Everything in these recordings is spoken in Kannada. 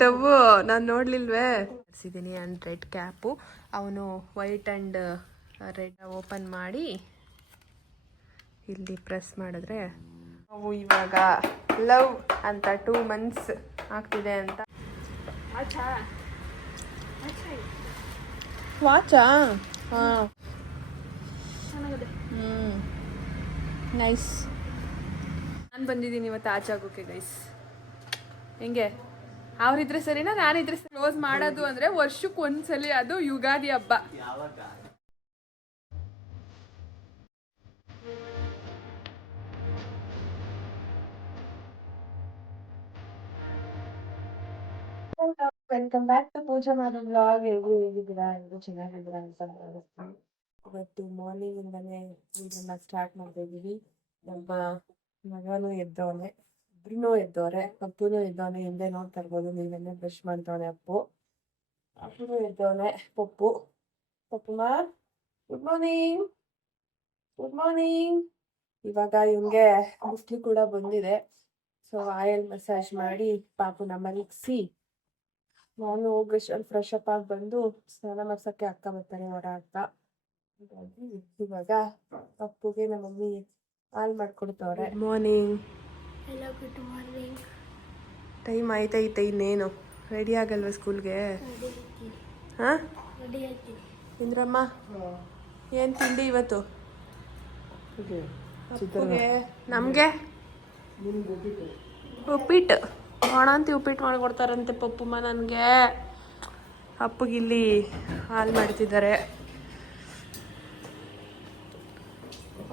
ಟವ್ವು ನಾನು ನೋಡ್ಲಿಲ್ವೇ. ತರಿಸಿದ್ದೀನಿ ಆ್ಯಂಡ್ ರೆಡ್ ಕ್ಯಾಪು. ಅವನು ವೈಟ್ ಆ್ಯಂಡ್ ರೆಡ್ ಓಪನ್ ಮಾಡಿ ಇಲ್ಲಿ ಪ್ರೆಸ್ ಮಾಡಿದ್ರೆ ನಾವು ಇವಾಗ ಲವ್ ಅಂತ 2 months ಆಗ್ತಿದೆ ಅಂತ. ವಾಚಾ? ಹಾಂ, ನೈಸ್. ನಾನು ಬಂದಿದ್ದೀನಿ ಇವತ್ತು ಆಚೆ ಆಗೋಕೆ ಗೈಸ್. ಹೆಂಗೆ ಅವ್ರಿದ್ರೆ ಸರಿನಾ ನಾನಿದ್ರೆ ಕ್ಲೋಸ್ ಮಾಡೋದು ಅಂದರೆ ವರ್ಷಕ್ಕೆ ಒಂದ್ಸಲಿ, ಅದು ಯುಗಾದಿ ಹಬ್ಬ. ವೆಲ್ಕಮ್ ಬ್ಯಾಕ್ ಟು ಪೂಜಾ ಮಾಡೋ ಬ್ಲಾಗ್. ಎಲ್ಲರೂ ಹೇಗಿದ್ದೀರಾ? ಎಲ್ಲರೂ ಚೆನ್ನಾಗಿದ್ದೀರಾ ಅಂತ ಭಾವಿಸ್ತೀನಿ. ಇವತ್ತು ಮಾರ್ನಿಂಗ್ ಇಂದಾನೆ ಇದನ್ನ ಸ್ಟಾರ್ಟ್ ಮಾಡ್ತಾ ಇದ್ದೀವಿ. ನಮ್ಮ ಮಗನೂ ಎದ್ದವನೆ, ಇಬ್ರು ಎದ್ದವ್ರೆ. ಅಪ್ಪುನೂ ಎದ್ದವನೆ, ಹಿಂದೆ ನೋಡ್ತಾ ಇರ್ಬೋದು ನೀವೆಲ್ಲ. ಬ್ರಷ್ ಮಾಡ್ತವನೆ ಅಪ್ಪುನೂ ಎದ್ದವನೆ. ಪಪ್ಪುಮ್ಮ ಗುಡ್ ಮಾರ್ನಿಂಗ್. Good morning. ಇವಾಗ ಇವಂಗೆ ಮುಷ್ಟಿ ಕೂಡ ಬಂದಿದೆ. ಸೊ ಆಯಿಲ್ ಮಸಾಜ್ ಮಾಡಿ ಪಾಪುನ ಮಲಗಿಸಿ ನಾನು ಫ್ರೆಶ್ ಅಪ್ ಆಗಿ ಬಂದು ಸ್ನಾನ ಮಾಡ್ಸೋಕ್ಕೆ ಅಕ್ಕ ಬರ್ತಾರೆ ಓಡಾಡ್ತಾ. ಹಾಗಾಗಿ ಇವಾಗ ಅಪ್ಪುಗೆ ನಮ್ಮ ಮಮ್ಮಿ ಹಾಲು ಮಾಡ್ಕೊಡ್ತವ್ರೆ. Good morning. Hello, good morning. Time ಆಯ್ತೈತೆ, ಇನ್ನೇನು ರೆಡಿ ಆಗಲ್ವ ಸ್ಕೂಲ್ಗೆ? ಹಾಂ, ರೆಡಿ ಆಗ್ತೀನಿ. ಇಂದ್ರಮ್ಮ ಏನು ತಿಂಡಿ ಇವತ್ತು? ಅಪ್ಪುಗೆ ನಮಗೆ ಉಪ್ಪಿಟ್ಟು, ಒಣಂತಿ ಉಪ್ಪಿಟ್ಟು ಮಾಡಿಕೊಡ್ತಾರಂತೆ ಪಪ್ಪುಮ್ಮ ನನಗೆ. ಅಪ್ಪಗಿಲ್ಲಿ ಹಾಲು ಮಾಡ್ತಿದ್ದಾರೆ,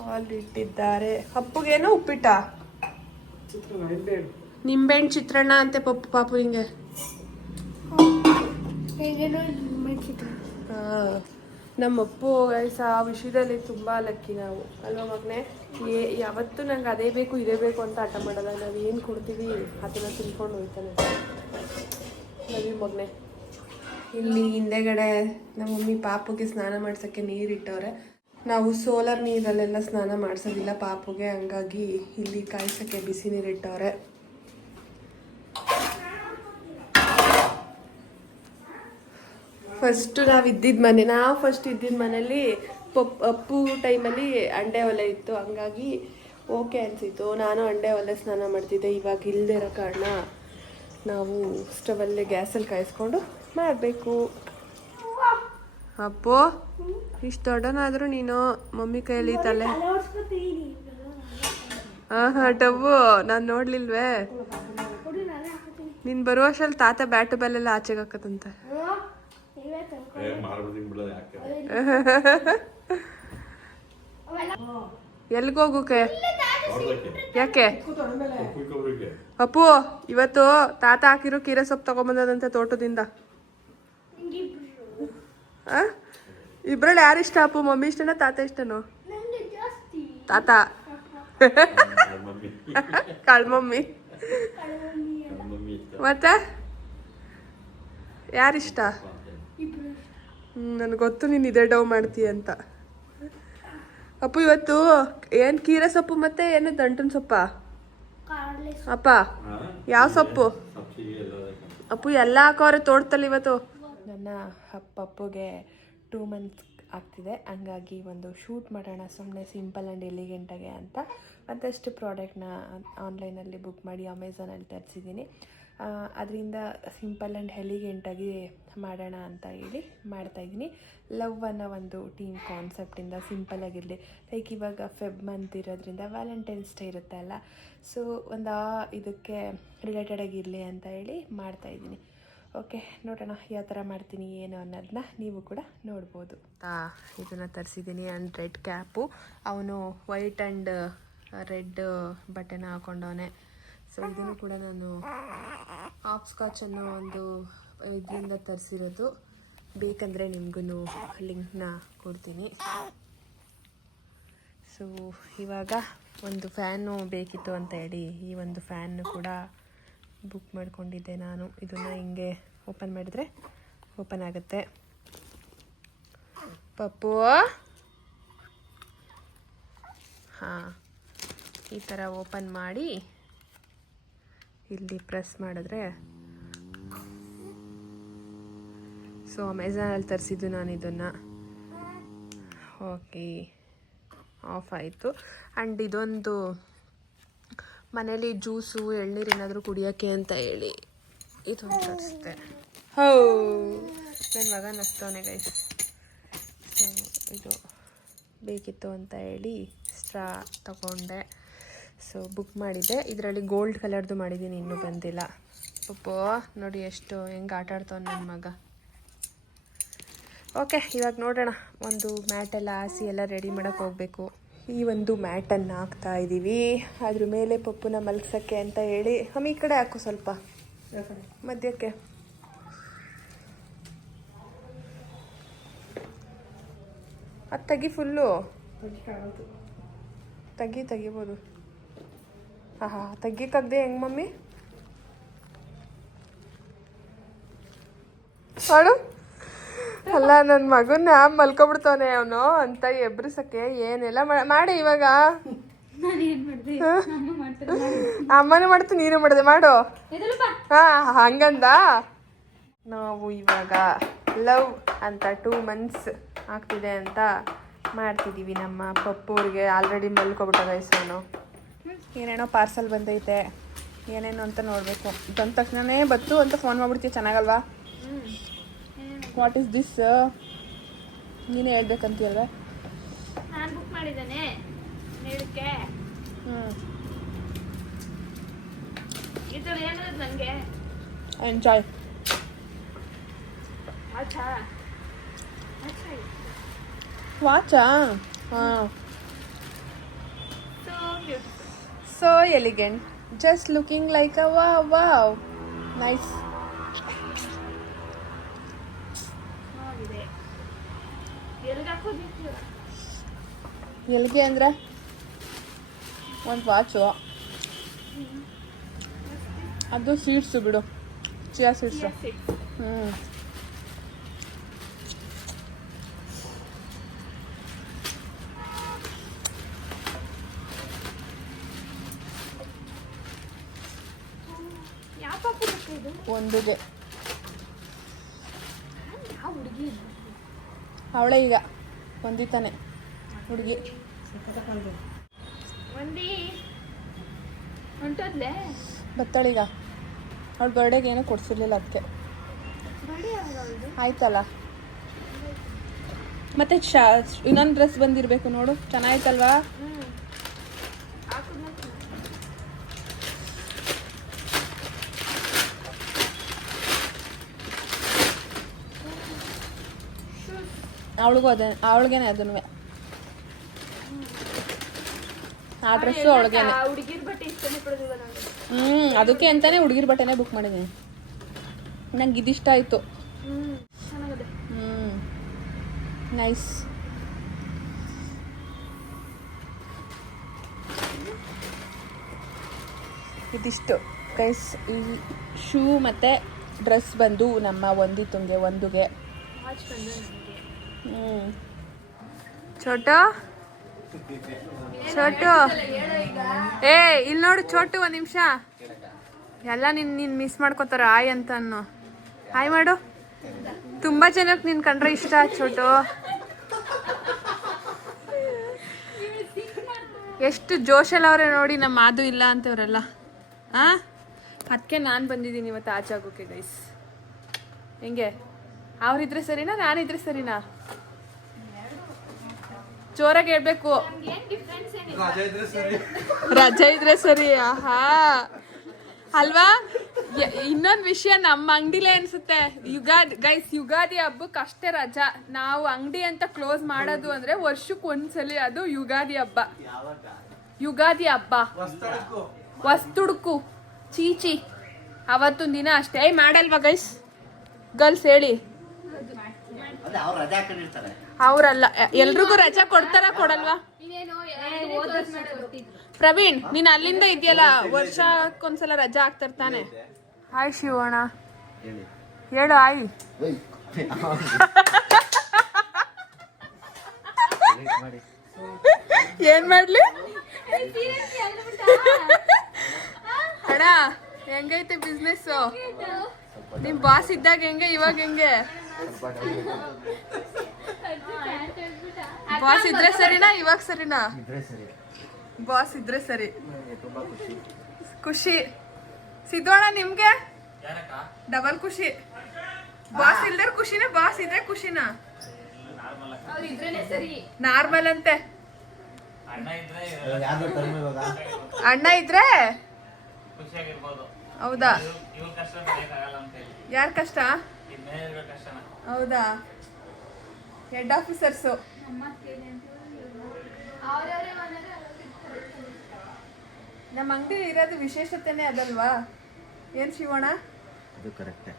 ಹಾಲು ಇಟ್ಟಿದ್ದಾರೆ. ಅಪ್ಪಗೇನೋ ಉಪ್ಪಿಟ್ಟ, ನಿಂಬೆಹಣ್ಣು ಚಿತ್ರಾನ್ನ ಅಂತೆ ಪಾಪು ಹಿಂಗೆ. ನಮ್ಮ ಅಪ್ಪು ವಯಸ್ಸು ಆ ವಿಷಯದಲ್ಲಿ ತುಂಬ ಲಕ್ಕಿ ನಾವು ಅಲ್ವಾ ಮಗನೇ? ಯಾವತ್ತೂ ನಂಗೆ ಅದೇ ಬೇಕು ಇದೇ ಬೇಕು ಅಂತ ಹಠ ಮಾಡಲ್ಲ. ನಾವು ಏನು ಕೊಡ್ತೀವಿ ಅದನ್ನು ತಿನ್ಕೊಂಡು ಹೋಗ್ತಾನೆ. ನವಿ ಮಗನೇ. ಇಲ್ಲಿ ಹಿಂದೆಗಡೆ ನಮ್ಮ ಮಮ್ಮಿ ಪಾಪುಗೆ ಸ್ನಾನ ಮಾಡ್ಸೋಕ್ಕೆ ನೀರು ಇಟ್ಟವ್ರೆ. ನಾವು ಸೋಲಾರ್ ನೀರಲ್ಲೆಲ್ಲ ಸ್ನಾನ ಮಾಡಿಸೋದಿಲ್ಲ ಪಾಪುಗೆ, ಹಂಗಾಗಿ ಇಲ್ಲಿ ಕಾಯಿಸೋಕ್ಕೆ ಬಿಸಿ ನೀರು ಇಟ್ಟವ್ರೆ. ನಾವು ಫಸ್ಟ್ ಇದ್ದಿದ್ದ ಮನೇಲಿ ಅಪ್ಪು ಟೈಮಲ್ಲಿ ಅಂಡೆ ಒಲೆ ಇತ್ತು, ಹಂಗಾಗಿ ಓಕೆ ಅನಿಸಿತ್ತು. ನಾನು ಅಂಡೆ ಒಲೆ ಸ್ನಾನ ಮಾಡ್ತಿದ್ದೆ. ಇವಾಗ ಇಲ್ಲದೆ ಇರೋ ಕಾರಣ ನಾವು ಸ್ಟವಲ್ಲಿ ಗ್ಯಾಸಲ್ಲಿ ಕಾಯಿಸ್ಕೊಂಡು ಮಾಡಬೇಕು. ಅಪ್ಪು ಇಷ್ಟು ದೊಡ್ಡನಾದರೂ ನೀನು ಮಮ್ಮಿ ಕೈಯಲ್ಲಿ ತಲೆ. ಟವ್ವು ನಾನು ನೋಡ್ಲಿಲ್ವೇ? ನೀನು ಬರುವ ಅಷ್ಟರಲ್ಲಿ ತಾತ ಬ್ಯಾಟು ಬಾಲೆಲ್ಲ ಆಚೆಗೆ ಹಾಕತ್ತಂತೆ. ಎಲ್ಗೋಗೋಕೆ? ಯಾಕೆ ಅಪ್ಪು? ಇವತ್ತು ತಾತ ಹಾಕಿರೋ ಕೀರೆ ಸೊಪ್ಪು ತಗೊಂಬಂದಂತೆ ತೋಟದಿಂದ. ಇಬ್ರಲ್ಲಿ ಯಾರು ಇಷ್ಟ? ಅಪ್ಪು ಮಮ್ಮಿ ಇಷ್ಟನಾ ತಾತ ಇಷ್ಟನೋ? ತಾತ. ಕಳ್ಮಮ್ಮಿ. ಮತ್ತೆ ಯಾರಿಷ್ಟ? ನನಗೆ ಗೊತ್ತು ನೀನು ಇದೇ ಡವ್ ಮಾಡ್ತೀಯ ಅಂತ. ಅಪ್ಪು ಇವತ್ತು ಏನು ಕೀರೆ ಸೊಪ್ಪು ಮತ್ತೆ ಏನು ದಂಟನ ಸೊಪ್ಪ? ಅಪ್ಪ ಯಾವ ಸೊಪ್ಪು? ಅಪ್ಪು ಎಲ್ಲ ಹಾಕೋರೆ ತೋಟದಲ್ಲಿ ಇವತ್ತು. ನನ್ನ ಅಪ್ಪುಗೆ 2 months ಆಗ್ತಿದೆ, ಹಂಗಾಗಿ ಒಂದು ಶೂಟ್ ಮಾಡೋಣ ಸುಮ್ಮನೆ ಸಿಂಪಲ್ ಆ್ಯಂಡ್ ಎಲಿಗೆಂಟಾಗೆ ಅಂತ ಒಂದಷ್ಟು ಪ್ರಾಡಕ್ಟ್ನ ಆನ್ಲೈನಲ್ಲಿ ಬುಕ್ ಮಾಡಿ ಅಮೆಝಾನಲ್ಲಿ ತರಿಸಿದ್ದೀನಿ. ಅದರಿಂದ ಸಿಂಪಲ್ ಆ್ಯಂಡ್ ಎಲಿಗೆಂಟಾಗಿ ಮಾಡೋಣ ಅಂತ ಹೇಳಿ ಮಾಡ್ತಾಯಿದ್ದೀನಿ. ಲವ್ ಅನ್ನೋ ಒಂದು ಟೀಮ್ ಕಾನ್ಸೆಪ್ಟಿಂದ ಸಿಂಪಲ್ಲಾಗಿರಲಿ. ಲೈಕ್ ಇವಾಗ ಫೆಬ್ ಮಂತ್ ಇರೋದ್ರಿಂದ ವ್ಯಾಲೆಂಟೈನ್ಸ್ ಡೇ ಇರುತ್ತೆ ಅಲ್ಲ, ಸೊ ಒಂದು ಇದಕ್ಕೆ ರಿಲೇಟೆಡಾಗಿರಲಿ ಅಂತ ಹೇಳಿ ಮಾಡ್ತಾಯಿದ್ದೀನಿ. ಓಕೆ, ನೋಡೋಣ ಯಾವ ಥರ ಮಾಡ್ತೀನಿ ಏನು ಅನ್ನೋದನ್ನ ನೀವು ಕೂಡ ನೋಡ್ಬೋದು. ಇದನ್ನು ತರಿಸಿದ್ದೀನಿ ಆ್ಯಂಡ್ ರೆಡ್ ಕ್ಯಾಪು. ಅವನು ವೈಟ್ ಆ್ಯಂಡ್ ರೆಡ್ ಬಟನ್ ಹಾಕೊಂಡವನೆ. ಸೊ ಇದನ್ನು ಕೂಡ ನಾನು ಹಾಪ್ಸ್ಕಾಚ್ ಅನ್ನೋ ಒಂದು ಇದರಿಂದ ತರಿಸಿರೋದು. ಬೇಕಂದರೆ ನಿಮಗೂ ಲಿಂಕ್ನ ಕೊಡ್ತೀನಿ. ಸೊ ಇವಾಗ ಒಂದು ಫ್ಯಾನು ಬೇಕಿತ್ತು ಅಂತ ಹೇಳಿ ಈ ಒಂದು ಫ್ಯಾನ್ನು ಕೂಡ ಬುಕ್ ಮಾಡ್ಕೊಂಡಿದ್ದೆ ನಾನು. ಇದನ್ನು ಹಿಂಗೆ ಓಪನ್ ಮಾಡಿದರೆ ಓಪನ್ ಆಗುತ್ತೆ. ಪಪ್ಪು ಹಾಂ, ಈ ಥರ ಓಪನ್ ಮಾಡಿ ಇಲ್ಲಿ ಪ್ರೆಸ್ ಮಾಡಿದ್ರೆ ಸೊ ಅಮೆಝಾನಲ್ಲಿ ತರಿಸಿದ್ದು ನಾನು ಇದನ್ನು. ಓಕೆ, ಆಫ್ ಆಯಿತು. ಆ್ಯಂಡ್ ಇದೊಂದು ಮನೇಲಿ ಜ್ಯೂಸು ಎಳ್ನೀರು ಏನಾದರೂ ಕುಡಿಯೋಕ್ಕೆ ಅಂತ ಹೇಳಿ ಇದೊಂದು ತರಿಸಿದೆ. ಹೋ, ನನ್ನ ಮಗ ನಗ್ತವನೆ ಗೈಸ್. ಸೊ ಇದು ಬೇಕಿತ್ತು ಅಂತ ಹೇಳಿ ಸ್ಟ್ರಾ ತಗೊಂಡೆ. ಸೊ ಬುಕ್ ಮಾಡಿದ್ದೆ. ಇದರಲ್ಲಿ ಗೋಲ್ಡ್ ಕಲರ್ದು ಮಾಡಿದ್ದೀನಿ, ಇನ್ನೂ ಬಂದಿಲ್ಲ. ಪಪ್ಪು ನೋಡಿ ಎಷ್ಟು ಹೆಂಗೆ ಆಟ ಆಡ್ತಾವ ನನ್ನ ಮಗ. ಓಕೆ, ಇವಾಗ ನೋಡೋಣ. ಒಂದು ಮ್ಯಾಟೆಲ್ಲ ಹಾಸಿ ಎಲ್ಲ ರೆಡಿ ಮಾಡೋಕ್ಕೆ ಹೋಗಬೇಕು. ಈ ಒಂದು ಮ್ಯಾಟನ್ನು ಹಾಕ್ತಾ ಇದ್ದೀವಿ. ಅದ್ರ ಮೇಲೆ ಪಪ್ಪುನ ಮಲಗ್ಸೋಕ್ಕೆ ಅಂತ ಹೇಳಿ. ಈ ಕಡೆ ಹಾಕು ಸ್ವಲ್ಪ ಮಧ್ಯಕ್ಕೆ. ಅದು ತೆಗಿ, ಫುಲ್ಲು ತೆಗಿಬೋದು. ಹಾಂ, ತೆಗಿಯಕ್ಕಾಗದೆ ಹೆಂಗೆ ಮಮ್ಮಿ? ಮಾಡು. ಅಲ್ಲ, ನನ್ನ ಮಗನ್ನ ಮಲ್ಕೊಬಿಡ್ತಾನೆ ಅವನು ಅಂತ ಎಬ್ರಿಸಕ್ಕೆ ಏನೆಲ್ಲ ಮಾಡಿ. ಇವಾಗ ಅಮ್ಮನೂ ಮಾಡ್ತೀನಿ, ನೀನು ಮಾಡಿದೆ, ಮಾಡು. ಹಾಂ, ಹಂಗಂದ. ನಾವು ಇವಾಗ ಲವ್ ಅಂತ 2 months ಆಗ್ತಿದೆ ಅಂತ ಮಾಡ್ತಿದ್ದೀವಿ. ನಮ್ಮ ಪಪ್ಪೂರಿಗೆ ಆಲ್ರೆಡಿ ಮಲ್ಕೊಬಿಟ್ಟ ವಯಸ್ಸವನು. ಏನೇನೋ ಪಾರ್ಸಲ್ ಬಂದೈತೆ, ಏನೇನು ಅಂತ ನೋಡಬೇಕು. ಬಂದ ತಕ್ಷಣನೇ ಬತ್ತು ಅಂತ ಫೋನ್ ಮಾಡ್ಬಿಡ್ತೀವಿ, ಚೆನ್ನಾಗಲ್ವಾ? What is this? ನೀನೇ ಹೇಳ್ಬೇಕಂತೀಯಲ್ವ? ನಾನು ಬುಕ್ ಮಾಡಿದ್ದೇನೆ ನೀಡಕ್ಕೆ. ಇದ್ರಲ್ಲಿ ಏನಿದೆ ನನಗೆ? ಎಂಜಾಯ್. ವಾಚಾ? ಹಾಂ, so elegant, just looking like a wow, nice. ಎಲ್ಲಿಗೆ ಅಂದರೆ ಒಂದು ವಾಚು, ಅದು ಸೀಡ್ಸು ಬಿಡು, ಚಿಯಾ ಸೀಡ್ಸು. ಒಂದುಗೆ ಅವಳೇ ಈಗ ಹೊಂದಿತಾನೆ ಹುಡುಗಿ. ಬತ್ತಾಳೀಗ. ಅವಳ ಬರ್ಡೇಗೆ ಏನೂ ಕೊಡ್ಸಿರ್ಲಿಲ್ಲ, ಅದಕ್ಕೆ ಆಯ್ತಲ್ಲ. ಮತ್ತೆ ಇನ್ನೊಂದು ಡ್ರೆಸ್ ಬಂದಿರಬೇಕು ನೋಡು, ಚೆನ್ನಾಯ್ತಲ್ವಾ? ಅವಳಿಗೇನೆ ಅದನ್ನು ಆ ಡ್ರೆಸ್ಸು ಅವಳಿಗೇನೆ. ಅದಕ್ಕೆ ಅಂತಾನೆ ಹುಡುಗಿರ್ ಬಟ್ಟೆನೇ ಬುಕ್ ಮಾಡಿದ್ದೀನಿ. ನಂಗೆ ಇದಿಷ್ಟ ಆಯಿತು. ನೈಸ್. ಇದಿಷ್ಟು ಗೈಸ್. ಈ ಶೂ ಮತ್ತು ಡ್ರೆಸ್ ಬಂದು ನಮ್ಮ ಒಂದುಗೆ. ಚೋಟು ಇಲ್ಲಿ ನೋಡು ಚೋಟು, ಒಂದು ನಿಮಿಷ. ಎಲ್ಲ ನೀನು ಮಿಸ್ ಮಾಡ್ಕೋತಾರ. ಆಯ್ ಅಂತ ಅನ್ನು. ಆಯ್ ಮಾಡು. ತುಂಬ ಜನಕ್ಕೆ ನಿನ್ ಕಂಡ್ರೆ ಇಷ್ಟ ಚೋಟು. ಎಷ್ಟು ಜೋಶಲ್ಲವ್ರೆ ನೋಡಿ, ನಮ್ಮ ಮಾದು ಇಲ್ಲ ಅಂತವ್ರೆಲ್ಲ. ಅದಕ್ಕೆ ನಾನು ಬಂದಿದ್ದೀನಿ ಇವತ್ತು ಆಚೆ ಆಗೋಕೆ ಗೈಸ್. ಹೆಂಗೆ? ಅವ್ರಿದ್ರೆ ಸರಿನಾ, ನಾನಿದ್ರೆ ಸರಿನಾ? ಜೋರಾಗಿ ಹೇಳ್ಬೇಕು. ರಜೆ ಇದ್ರೆ ಸರಿ. ಆಹಾ, ಅಲ್ವಾ? ಇನ್ನೊಂದು ವಿಷಯ, ನಮ್ಮ ಅಂಗಡಿಲೇ ಅನ್ಸುತ್ತೆ ಯುಗಾದಿ ಹಬ್ಬಕ್ಕೆ ಅಷ್ಟೇ ರಜಾ. ನಾವು ಅಂಗಡಿ ಅಂತ ಕ್ಲೋಸ್ ಮಾಡೋದು ಅಂದ್ರೆ ವರ್ಷಕ್ಕೆ ಒಂದ್ಸಲಿ, ಅದು ಯುಗಾದಿ ಹಬ್ಬ ವಸ್ತುಡ್ಕು ಚೀಚಿ ಅವತ್ತೊಂದು ದಿನ ಅಷ್ಟೇ. ಮಾಡಲ್ವಾ ಗೈಸ್? ಗರ್ಲ್ಸ್ ಹೇಳಿ. ಅವ್ರಲ್ಲ, ಎಲ್ರಿಗೂ ರಜಾ ಕೊಡ್ತಾರ ಕೊಡಲ್ವಾ? ಪ್ರವೀಣ್, ನೀನ್ ಅಲ್ಲಿಂದ ಇದೆಯಲ್ಲ, ವರ್ಷಕ್ಕೊಂದ್ಸಲ ರಜಾ ಆಗ್ತಿರ್ತಾನೆ. ಹಾಯ್ ಶಿವಣ್ಣ, ಹೇಳು ಹಾಯ್. ಏನ್ ಮಾಡ್ಲಿ ಅಣ್ಣ? ಹೆಂಗೈತೆ ಬಿಸ್ನೆಸ್? ನಿಮ್ ಬಾಸ್ ಇದ್ದಾಗ ಹೆಂಗೆ, ಇವಾಗ ಹೆಂಗೆ? ಬಾಸ್ ಇದ್ರೆ ಸರಿನಾ ಇವಾಗ ಸರಿನಾ? ಇದ್ರೆ ಸರಿ. ಬಾಸ್ ಇದ್ರೆ ಸರಿ. ನನಗೆ ತುಂಬಾ ಖುಷಿ. ಖುಷಿ ಸಿದ್ದೋಣ ನಿಮ್ಗೆ ಡಬಲ್ ಖುಷಿ. ಬಾಸ್ ಇಲ್ದೇ ಖುಷಿನೇ, ಬಾಸ್ ಇದ್ರೆ ಖುಷಿನಾ? ಅವ್ರು ಇದ್ರೇನೆ ಸರಿ. ನಾರ್ಮಲ್ ಅಂತೆ. ಯಾರ್ದೋ ಟರ್ಮ್ ಇವಾಗ ಅಣ್ಣ ಇದ್ರೆ ಖುಷಿಯಾಗಿರ್ಬೋದು. ಹೌದಾ? ಇವ್ರ ಕಷ್ಟ ಬೆಳೆಯಕ್ಕಾಗಲ್ಲ ಅಂತ ಹೇಳಿ. ಯಾರ್ ಕಷ್ಟ? ಇದ್ ಮೇಲೆ ಕಷ್ಟನ. ಹೌದಾ? Head officers. ಅವ್ರವ್ರೇ ಮನೆಯವ್ರೇ ನಮ್ಮ ಅಂಗಡಿ ಇರೋದು ವಿಶೇಷತೆನೇ ಅದಲ್ವಾ? ಏನ್ ಶಿವಣ್ಣ? ಅದು ಕರೆಕ್ಟೇ.